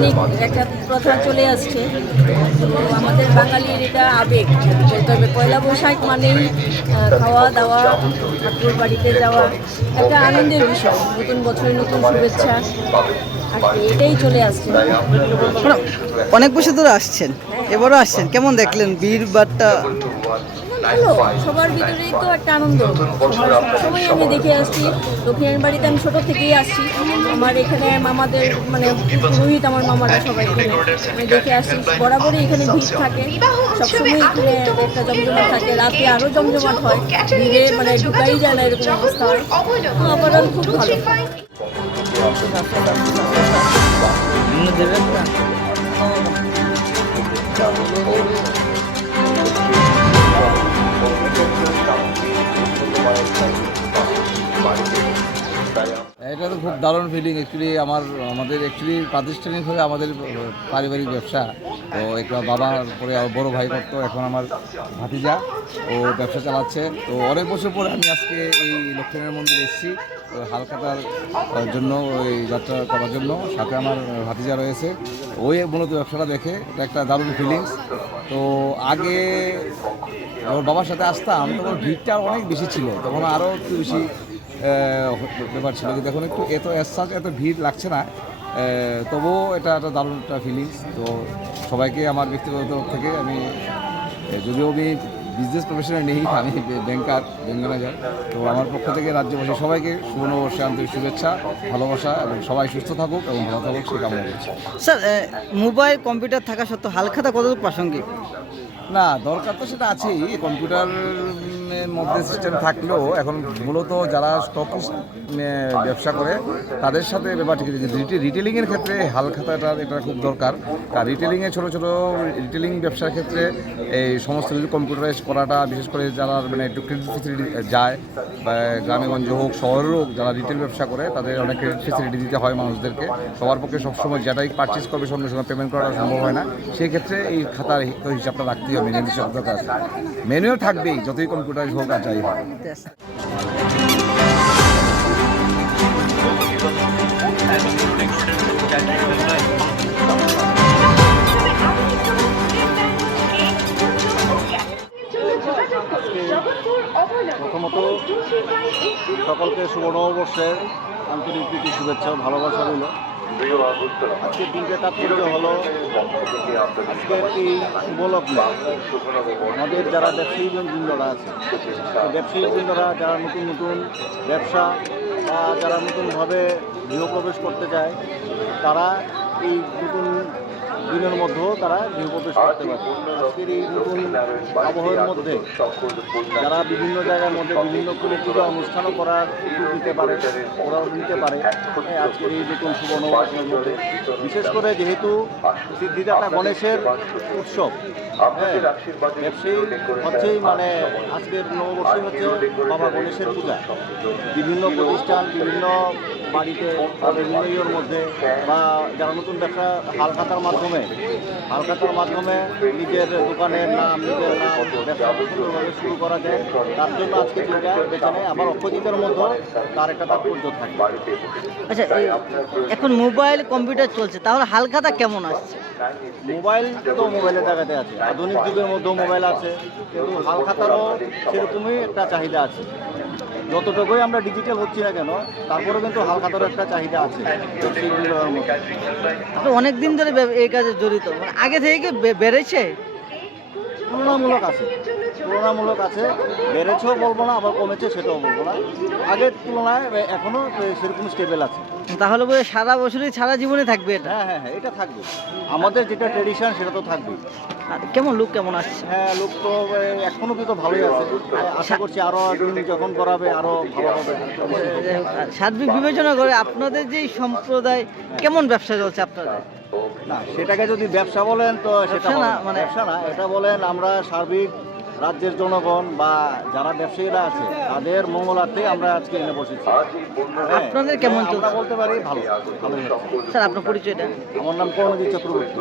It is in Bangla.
বৈজ্ঞানিক একটা প্রথা চলে আসছে। তো আমাদের বাঙালির এটা আবেগ, তবে পয়লা বৈশাখ মানেই খাওয়া দাওয়া, ঠাকুর বাড়িতে যাওয়া, একটা আনন্দের বিষয়, নতুন বছরের নতুন শুভেচ্ছা আর কি, এটাই চলে আসছে। অনেক বছর ধরে আসছেন, এবারও আসছেন, কেমন দেখলেন ভিড় বাট্টা? ভালো, সবার ভিতরেই তো একটা আনন্দ। সবসময় আমি দেখে আসছি, দক্ষিণের বাড়িতে আমি ছোট থেকেই আসছি। আমার এখানে মামাদের মানে রোহিত আমার মামারা সবাই এখানে আমি দেখে আসছি, বরাবরই এখানে ভিড় থাকে, সবসময় এখানে একটা জমজমাট থাকে, রাতে আরও জমজমাট হয়, ভিড়ে মানে ঢুকাই যায় না এরকম অবস্থা হয়। ওভারঅল খুব ভালো। এটা তো খুব দারুণ ফিলিং। অ্যাকচুয়ালি আমাদের প্রাতিষ্ঠানিকভাবে আমাদের পারিবারিক ব্যবসা, তো একটা বাবার পরে বড় ভাই করতো, এখন আমার ভাতিজা ও ব্যবসা চালাচ্ছে। তো অনেক বছর পরে আমি আজকে এই লক্ষ্মীনারায়ণ মন্দিরে এসেছি হালখাতার জন্য, ওই যাত্রা করার জন্য। সাথে আমার ভাতিজা রয়েছে, ওই মূলত ব্যবসাটা দেখে এটা একটা দারুণ ফিলিংস। তো আগে ওর বাবার সাথে আসতাম, তখন ভিড়টা অনেক বেশি ছিল, তখন আরও একটু বেশি ব্যাপার ছিল, কিন্তু এখন একটু এত ভিড় লাগছে না। তবুও এটা একটা দারুণ একটা ফিলিংস। তো সবাইকে আমার ব্যক্তিগত তরফ থেকে আমি, যদিও আমি বিজনেস প্রফেশনাল নেই, আমি ব্যাংক ম্যানেজার, তো আমার পক্ষ থেকে রাজ্যবাসী সবাইকে শুভ নববর্ষে আন্তরিক শুভেচ্ছা, ভালোবাসা, এবং সবাই সুস্থ থাকুক এবং ভালো থাকুক সেই কামনা করছি। স্যার, মোবাইল কম্পিউটার থাকা সত্ত্বেও হালখাতা কতটুকু প্রাসঙ্গিক? না, দরকার তো সেটা আছেই, কম্পিউটারের মধ্যে সিস্টেম থাকলেও এখন মূলত যারা স্টক ব্যবসা করে তাদের সাথে ব্যাপারটি রিটেলিংয়ের ক্ষেত্রে হালখাতাটা এটা খুব দরকার। আর রিটেলিংয়ে ছোটো রিটেলিং ব্যবসার ক্ষেত্রে এই সমস্ত কিছু কম্পিউটারাইজ করাটা, বিশেষ করে যারা মানে একটু ক্রেডিট ফেসিলিটি যায়, বা গ্রামেগঞ্জে হোক শহরের হোক, যারা রিটেল ব্যবসা করে তাদের অনেক ক্রেডিট ফেসিলিটি দিতে হয় মানুষদেরকে। সবার পক্ষে সবসময় যেটাই পারচেস করবে সঙ্গে সঙ্গে পেমেন্ট করা সম্ভব হয় না, সেই ক্ষেত্রে এই খাতার হিসাবটা রাখতেই হবে, নির্দিষ্টতা আছে। মেনুও থাকবেই, যতই কম্পিউটারাইজ হোক আর যাই হোক। প্রথমত সকলকে শুভ নববর্ষের আন্তরিক প্রীতি শুভেচ্ছা ও ভালোবাসা রইল। আজকের দিনটা তাৎপর্য হলো, আজকের এই শুভলগ্নে আমাদের যারা ব্যবসায়ী বৃন্দরা আছে, ব্যবসায়ী বৃন্দরা যারা নতুন নতুন ব্যবসা বা যারা নতুনভাবে গৃহপ্রবেশ করতে চায়, তারা এই নতুন দিনের মধ্যেও তারা গৃহপ্রবেশ করতে পারে। আজকের এই নতুন আবহাওয়ার মধ্যে যারা বিভিন্ন জায়গার মধ্যে বিভিন্ন পূজা অনুষ্ঠানও করার সুযোগ দিতে পারে, ওরাও নিতে পারে আজকের এই নতুন শুভ নববর্ষের মধ্যে। বিশেষ করে যেহেতু সিদ্ধিদাতা গণেশের উৎসব, ব্যবসায়ী হচ্ছেই মানে আজকের নববর্ষই হচ্ছে বাবা গণেশের পূজা। বিভিন্ন প্রতিষ্ঠান, বিভিন্ন বাড়িতে বা বিভিন্ন ইয়ের মধ্যে, বা যারা নতুন ব্যবসা হালখাতার মাধ্যমে নিজের দোকানের নাম, নিজের নাম, ব্যবসা সুন্দরভাবে শুরু করা যায়, তার জন্য আজকে দিনটা বেছে নেয়। আবার অপোজিটের মধ্যে তার একটা তাৎপর্য থাকে। আচ্ছা, এখন মোবাইল কম্পিউটার চলছে, তাহলে হালখাতা কেমন আসছে? মোবাইল তো মোবাইলের জায়গাতে আছে, আধুনিক যুগের মধ্যেও মোবাইল আছে, কিন্তু হালখাতারও সেরকমই একটা চাহিদা আছে। যতটুকুই আমরা ডিজিটাল হচ্ছি না কেন, তারপরেও কিন্তু হালখাতারও একটা চাহিদা আছে। আপনি অনেক দিন ধরে এই কাজে জড়িত, মানে আগে থেকে কি বেড়েছে? তুলনামূলক আছে, বেড়েছেও বলবো না, আবার কমেছে সেটাও বলবো না। আগের তুলনায় এখনও সেরকম স্টেবল আছে। তাহলে সারা বছরই সারা জীবনে থাকবে এটা? হ্যাঁ, এটা থাকবে। আমাদের যেটা ট্রেডিশন সেটা তো থাকবে। কেমন লোক কেমন আসছে? হ্যাঁ, লোক তো এখনও তো ভালোই আছে। আশা করছি আরও দিন যখন করাবে আরও ভালো হবে। সার্বিক বিবেচনা করে আপনাদের যে সম্প্রদায় কেমন ব্যবসা চলছে আপনাদের? না, সেটাকে যদি ব্যবসা বলেন তো সেটা না, মানে ব্যবসা না, এটা বলেন আমরা সার্বিক রাজ্যের জনগণ বা যারা ব্যবসায়ীরা আছে তাদের মঙ্গলার্থে আমরা আজকে এনে বসেছি। আপনাদের কেমন চলছে? বলতে পারি ভালোই। স্যার, আপনার পরিচয়টা? আমার নাম করণজিৎ চক্রবর্তী।